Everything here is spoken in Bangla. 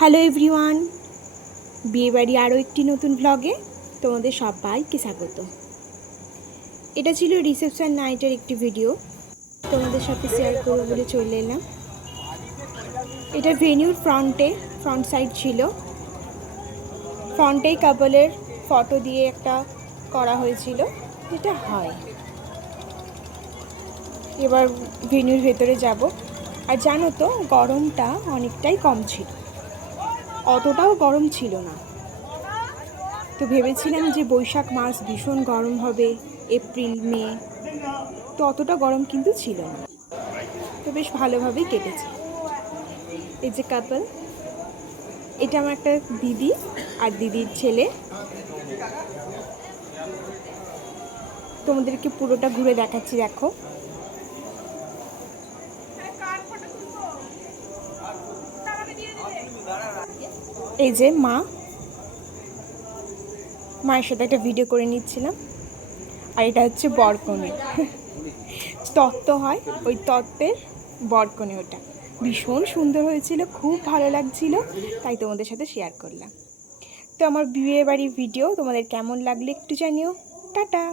হ্যালো এভরিওয়ান, বিয়েবাড়ি আরও একটি নতুন ভ্লগে তোমাদের সবাইকে স্বাগত। এটা ছিল রিসেপশন নাইটের একটি ভিডিও, তোমাদের সাথে শেয়ার করবো বলে চলে এলাম। এটা ভেনিউর ফ্রন্ট সাইড ছিল। ফ্রন্টেই কাপলের ফটো দিয়ে একটা করা হয়েছিল, যেটা হয়। এবার ভেনিউর ভেতরে যাব। আর জানো তো, গরমটা অনেকটাই কম ছিল, অতটাও গরম ছিল না। তো ভেবেছিলাম যে বৈশাখ মাস ভীষণ গরম হবে, এপ্রিল মে, তো অতটা গরম কিন্তু ছিল না। তো বেশ ভালোভাবেই কেটেছে। এই যে কাপল, এটা আমার একটা দিদি আর দিদির ছেলে। তোমাদেরকে পুরোটা ঘুরে দেখাচ্ছি, দেখো। এই যে মায়ের সাথে একটা ভিডিও করে নিচ্ছিলাম। আর এটা হচ্ছে বরকনে, তত্ত্ব হয়, ওই তত্ত্বের বরকনে। ওটা ভীষণ সুন্দর হয়েছিল, খুব ভালো লাগছিল, তাই তোমাদের সাথে শেয়ার করলাম। তো আমার বিয়ে বাড়ির ভিডিও তোমাদের কেমন লাগলো একটু জানিও। টাটা।